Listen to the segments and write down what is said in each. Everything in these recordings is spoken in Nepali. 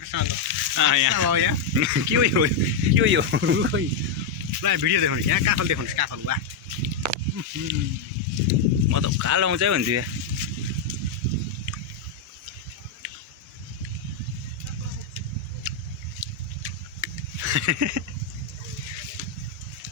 यहाँ के हो यो ल भिडियो देखाउनु यहाँ काफल देखाउनुहोस् काफल वा म त कालो आउँछ भन्छु या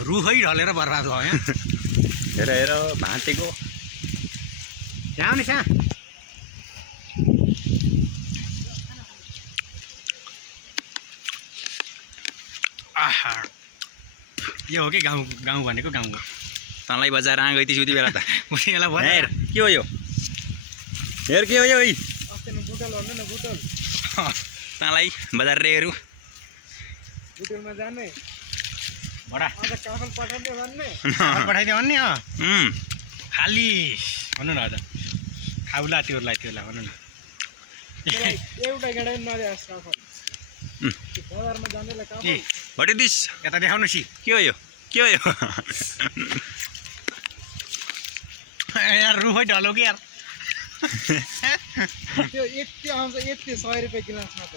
रुखै ढलेर बर्बाद भयो यहाँ हेर हेर भाँतेको यहाँ आउनुहोस् यहाँ आहा यो हो कि गाउँ गाउँ भनेको गाउँ हो तँलाई बजार आँ गइथिस् उति बेला त उति बेला भयो हेर के हो यो हेर के हो यो तँलाई बजार रेहरू बुटलमा जाने बडा आज काफल पठाइदियो भन्ने पठाइदियो भन्ने खाली भन्नु न हजुर खाउला त्योलाई भन्नु न एउटा गाडा नल्यास काफल बजारमा जानेलाई काफल भटिदिस यता देखाउनुहोस् के हो यो यार रुखै ढलो कि यार त्यो यति आउँछ यति 100 रुपैयाँ गिलासमा त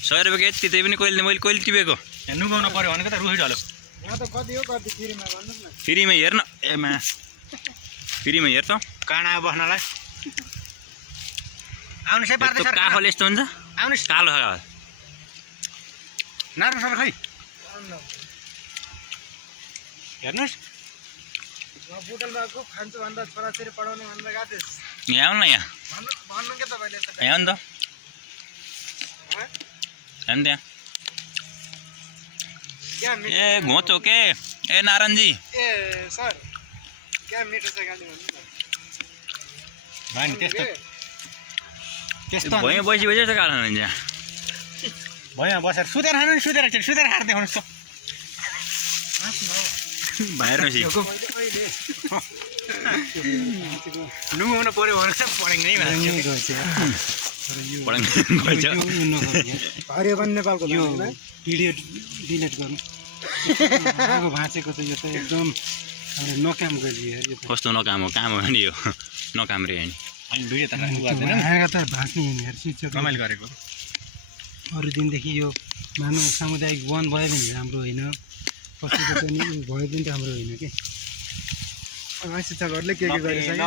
100 रुपियाँको यति त्यही पनि मैले कहिले टिपेको नुगाउनु पर्यो भनेको त रुखै ढलो यहाँ त कति हो कति फ्रीमा भन्नुहोस् न फ्रीमा हेर्न एमा फ्रीमा हेर त काँडा बस्नलाई आउनुहोस् है पार्दै सर काफल यस्तो हुन्छ आउनुहोस् कालो नार्नु सर खै हेर्नुहोस् म बुटलमा गएको खान्छु भन्दा छोराछोरी पढाउने भनेर गएको थिएँ यहाँ आउनु न यहाँ भन्नु के तपाईँले यस्तो यहाँ आउनु त हेर्नु त्यहाँ क्या ए घोचो के ए नारायणजी ए सर क्या मिठो छ गाडी भन्नु न भयो नि त्यस्तो त्यस्तो भुइँमा बसी त कालो हुन्छ भुइँमा बसेर सुतेर खानु नि सुतेर खाएर देखाउनुहोस् त हेर्नुहोस् नुगाउनु पर्यो भने चाहिँ पढेङ्गै हरियो पनि नेपालको यो भिडियो डिलिट गर्नु आगो भाँचेको त यो त एकदम नकाम गरियो कस्तो नकाम हो काम हो नि यो नकाम रे अनि भिडियो त आगो त भाँच्ने हिँडेर सिक्छ रमाइलो गरेको अरू दिनदेखि यो मानव सामुदायिक वन भयो भने राम्रो होइन कसैको पनि भयो पनि राम्रो होइन कि शिक्षकहरूले के गरेछ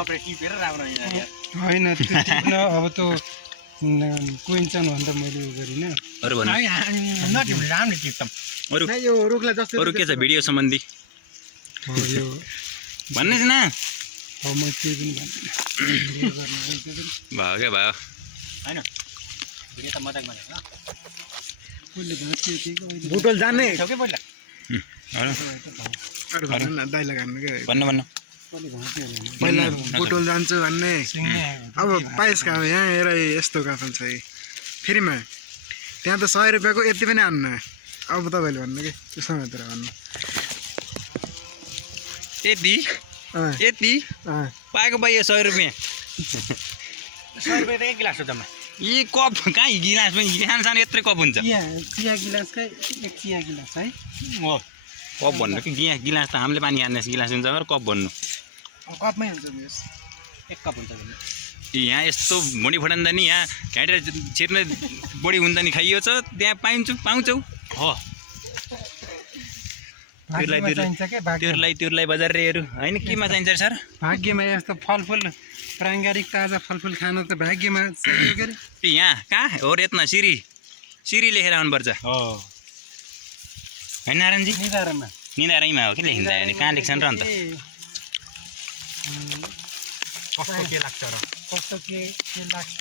होइन त्यो टिप्न अब त कोइन्चन भन्दा मैले उयो गरिनँ अरू भन्नु अरू यो रुखलाई जस्तो अरू के छ भिडियो सम्बन्धी यो भन्नुहोस् न म केही पनि भन्दिनँ भयो क्या भयो होइन भिडियो त मजाक भनेको कसले भाँच्यो त्यही बुटोल जाने के पहिला अरू भन्नु न दाइला खानु के भन्नु कसले भाँच्यो होला पहिला बुटोल जान्छु भन्ने अब पाइस का यहाँ हेर यस्तो काफल छ फ्रीमा त्यहाँ त 100 रुपियाँको यति पनि आन्न अब तपाईँले भन्नु कि त्यसमा मात्र भन्नु यति पाएको पाइयो 100 रुपियाँ 100 रुपियाँ त एक गिलास हो जम्मा यी कप कहाँ गिलास पनि सानो यत्रै कप हुन्छ चिया गिलासकै एक चिया गिलास है हो कप भन्नु कि गिलास त हामीले पानी हान्ने गिलास हुन्छ र कप भन्नु कपमै हुन्छ एक कप हुन्छ यहाँ यस्तो भुँडी फटाउँदा नि यहाँ घाँटेर छिर्ने बढी हुन्छ नि खाइयो छ त्यहाँ पाउँछौ हो तिर्लाई बजार रेहरू होइन केमा चाहिन्छ सर भाग्यमा यस्तो फलफुल प्राङ्गारिक ताजा फलफुल खान त भाग्यमा चाहियो के अरे यहाँ कहाँ हो रेतमा सिरी लेखेर आउनुपर्छ हो होइन नारायणजी निधारमा हो कि लेखिन्छ अनि कहाँ लेख्छन् र अन्त कस्तो के लाग्छ र कस्तो के लाग्छ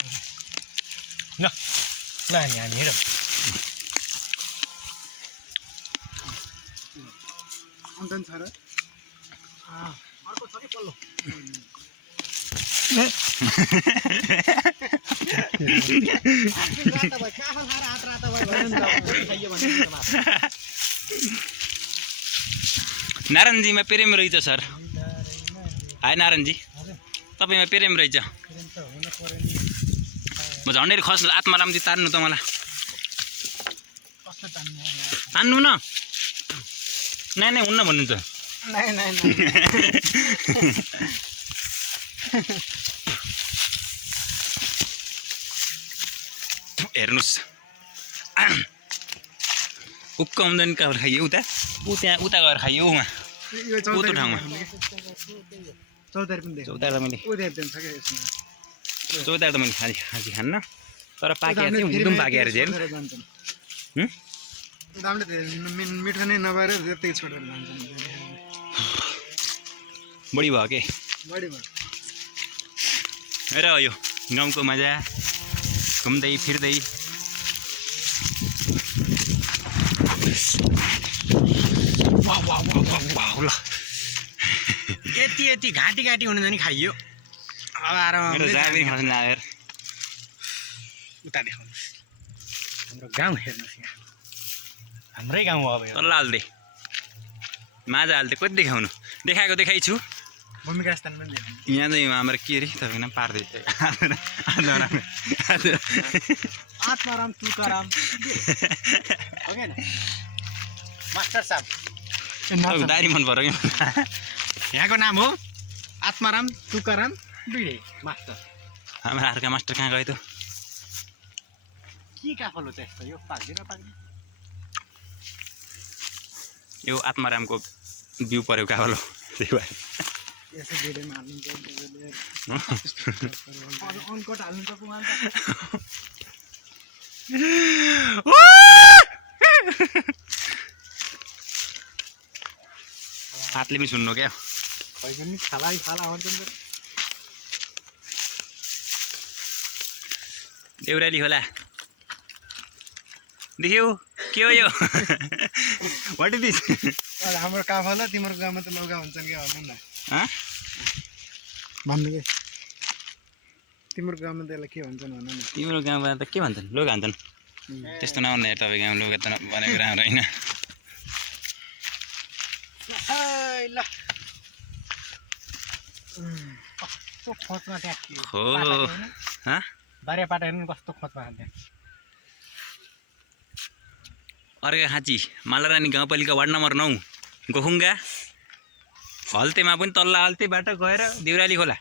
ल ल हामी हेरौँ अन्त छ र अर्को छ कि पल्लो नारायणजीमा प्रेम रहेछ सर हाय नारायणजी तपाईँमा प्रेम रहेछ म झन्डै खस आत्मा राम्री तान्नु त मलाई तान्नु न नै हुन्न भन्नुहुन्छ हेर्नुहोस् उक्क आउँदैन कहाँ खाइयो उता उता गएर खाइयो उहाँ यो उतो ठाउँमा चौतारी पनि देख्छ चौतारी त मैले उनीहरू छ क्या यसमा चौतारी त मैले खाँची खान्न तर पाकेर चाहिँ एकदम पाकेर चाहिँ दामले मिठो नै नभएर त्यति छोडेर जान्छन् बढी भयो के बढी भयो र यो गाउँको मजा घुम्दै फिर्दै ल यति घाँटी घाँटी हुनु नि खाइयो अब आएर मेरो जाबी खान लागेर उता देखाउनुहोस् हाम्रो गाउँ हेर्नुहोस् यहाँ हाम्रै गाउँ अब यो तल्ला हाल्दै माझा हाल्दै कति देखाउनु देखाएको देखाइछु भूमिका स्थान पनि देखाउनु यहाँ चाहिँ हाम्रो के अरे तपाईँको नाम पार्दै आत्माराम तुकाराम हो कि मास्टर साहब तपाईँको दारी मन पर्यो कि यहाँको नाम हो आत्माराम तुकाराम बिडे मास्टर हाम्रो अर्का मास्टर कहाँ गयो त के काफल हो त यस्तो यो पाक्दैन पाक्दैन यो आत्मारामको बिउ पऱ्यो काफल हो त्यही भएर यसो भिडियोमा हाल्नुहुन्छ अनकट हाल्नु त पुमाल हातले पनि सुन्नु क्या होइन नि फाला आउँछ नि देउराली होला देख्यौ के हो यो वाट इज दिस हाम्रो काफल हो तिम्रो गाउँमा त लौगा हुन्छन् क्या भन्नु न भन्नु के तिम्रो गाउँमा त यसलाई के भन्छन् भन्नु न तिम्रो गाउँमा त के भन्छन् लुगा भन्छन् त्यस्तो नभन्नु यार तपाईँ गाउँ लुगा त भनेको राम्रो होइन ल कस्तो खोजमा त्यहाँ हो बारे पाटा हेर्नु कस्तो खोजमा त्यहाँ अर्का खाँची मालारानी गाउँपालिका वार्ड नम्बर 9 गोखुङ्गा हल्तेमा पनि तल्ला हल्तेबाट गएर देउराली खोला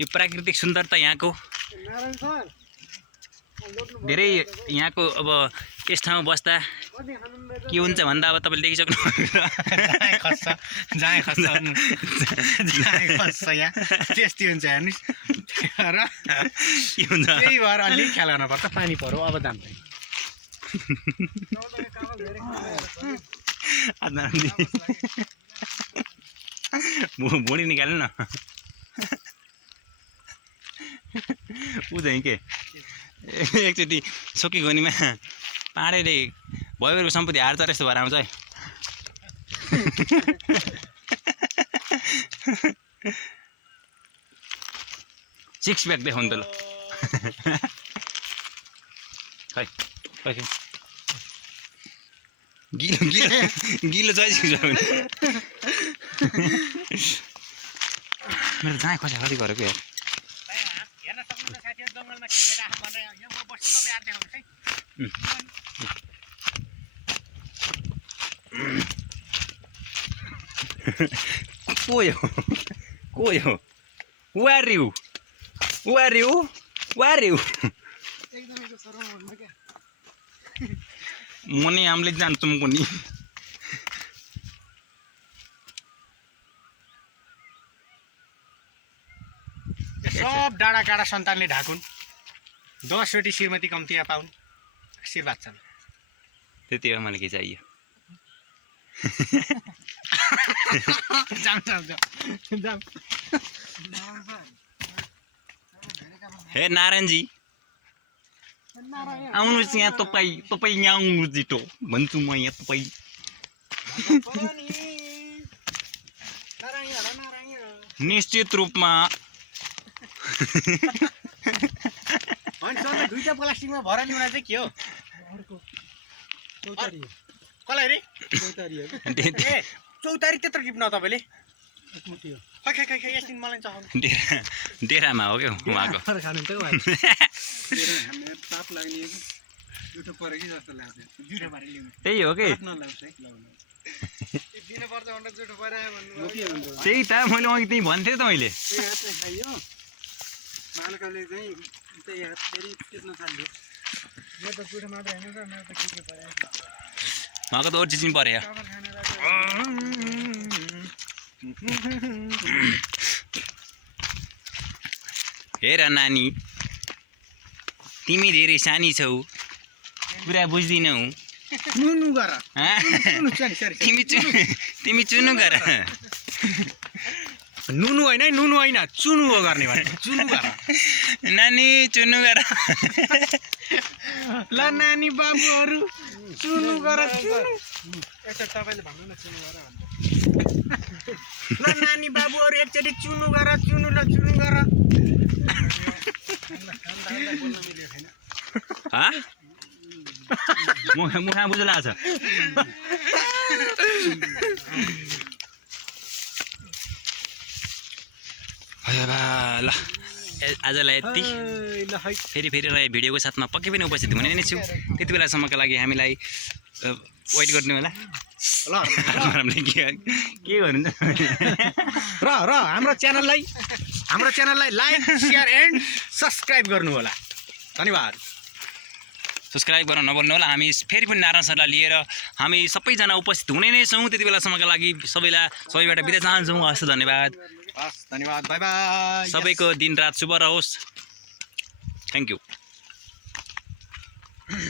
यो प्राकृतिक सुन्दरता यहाँको धेरै यहाँको अब यस ठाउँमा बस्दा के हुन्छ भन्दा अब तपाईँले देखिसक्नु यहाँ टेस्टी हुन्छ हेर्नुहोस् र के हुन्छ त्यही भएर अलिक ख्याल गर्नुपर्छ पानी पऱ्यो अब जान्छ भुँडी निकाल्नु न ऊ चाहिँ के एकचोटि सोकी गनीमा पाँडेले भयभरको सम्पत्ति हार्छ यस्तो भएर आउँछ है सिक्स प्याक देखाउनु त ल खै खै गिलो गिलो गिलो चाहिन्छ मेरो जहाँ खोजा कति गरेको यार हेर्न सक्नुहुन्छ साथीहरू जङ्गलमा के भइरहेको भनेर यहाँ म बस्छु तपाईँ आएर देखाउनुहोस् है को यो Where you? मनी हामीले जान्छौँ पनि सब डाँडा काँडा सन्तानले ढाकुन् 10 रोटी श्रीमती कम्ती पाउन् आशीर्वाद छ त्यति हो मलाई के चाहियो हे नारायणजी आउनुहोस् यहाँ तपाईँ यहाँ आउनुहोस् जिटो भन्छु म यहाँ तपाईँ निश्चित रूपमा दुईटा प्लास्टिकमा भर ल्याउन चाहिँ के हो कसलाई रे चौतारी त्यत्रो टिप्न तपाईँले खै खै खै खै एकछिन मलाई चाहनु डेरामा हो क्या उहाँको त्यही हो कि त्यही त मैले अघि त्यही भन्थेँ त मैले त्यही यार फेरि टिप्न थाल्यो यो त पुरा मात्र होइन त मेरो त के पऱ्यो उहाँको त अरू चिज पनि पऱ्यो चामल खाने हेर नानी तिमी धेरै सानी छौ कुरा बुझ्दिनौ नुनु गर तिमी चुनु गर नुनु होइन है नुनु होइन चुनु हो गर्ने भने चुनु गर नानी चुनु गर ल नानी बाबुहरू चुनु गर चुनु यसो तपाईँले भन्नु न चुनु गर भन्नु ल नानी बाबुहरू एकचोटि चुनु गर चुनु ल चुनु गर बोल्न मिलेको छैन हा मुखा बुझ्ला छ ल आजलाई यति फेरि भिडियोको साथमा पक्कै पनि उपस्थित हुने नै छु त्यति बेलासम्मको लागि हामीलाई वेट गर्नु होला ल हामीले के गर्नु र हाम्रो च्यानललाई लाइक सेयर एन्ड सब्सक्राइब गर्नु होला धन्यवाद सब्सक्राइब गर्न नभन्नु होला हामी फेरि पनि नारायण सरलाई लिएर हामी सबैजना उपस्थित हुने नै छौँ त्यति बेलासम्मको लागि सबैबाट बिदा चाहन्छौँ हस् धन्यवाद धन्यवाद बाई बाई सबैको दिन रात शुभ रहोस् थ्याङ्क यू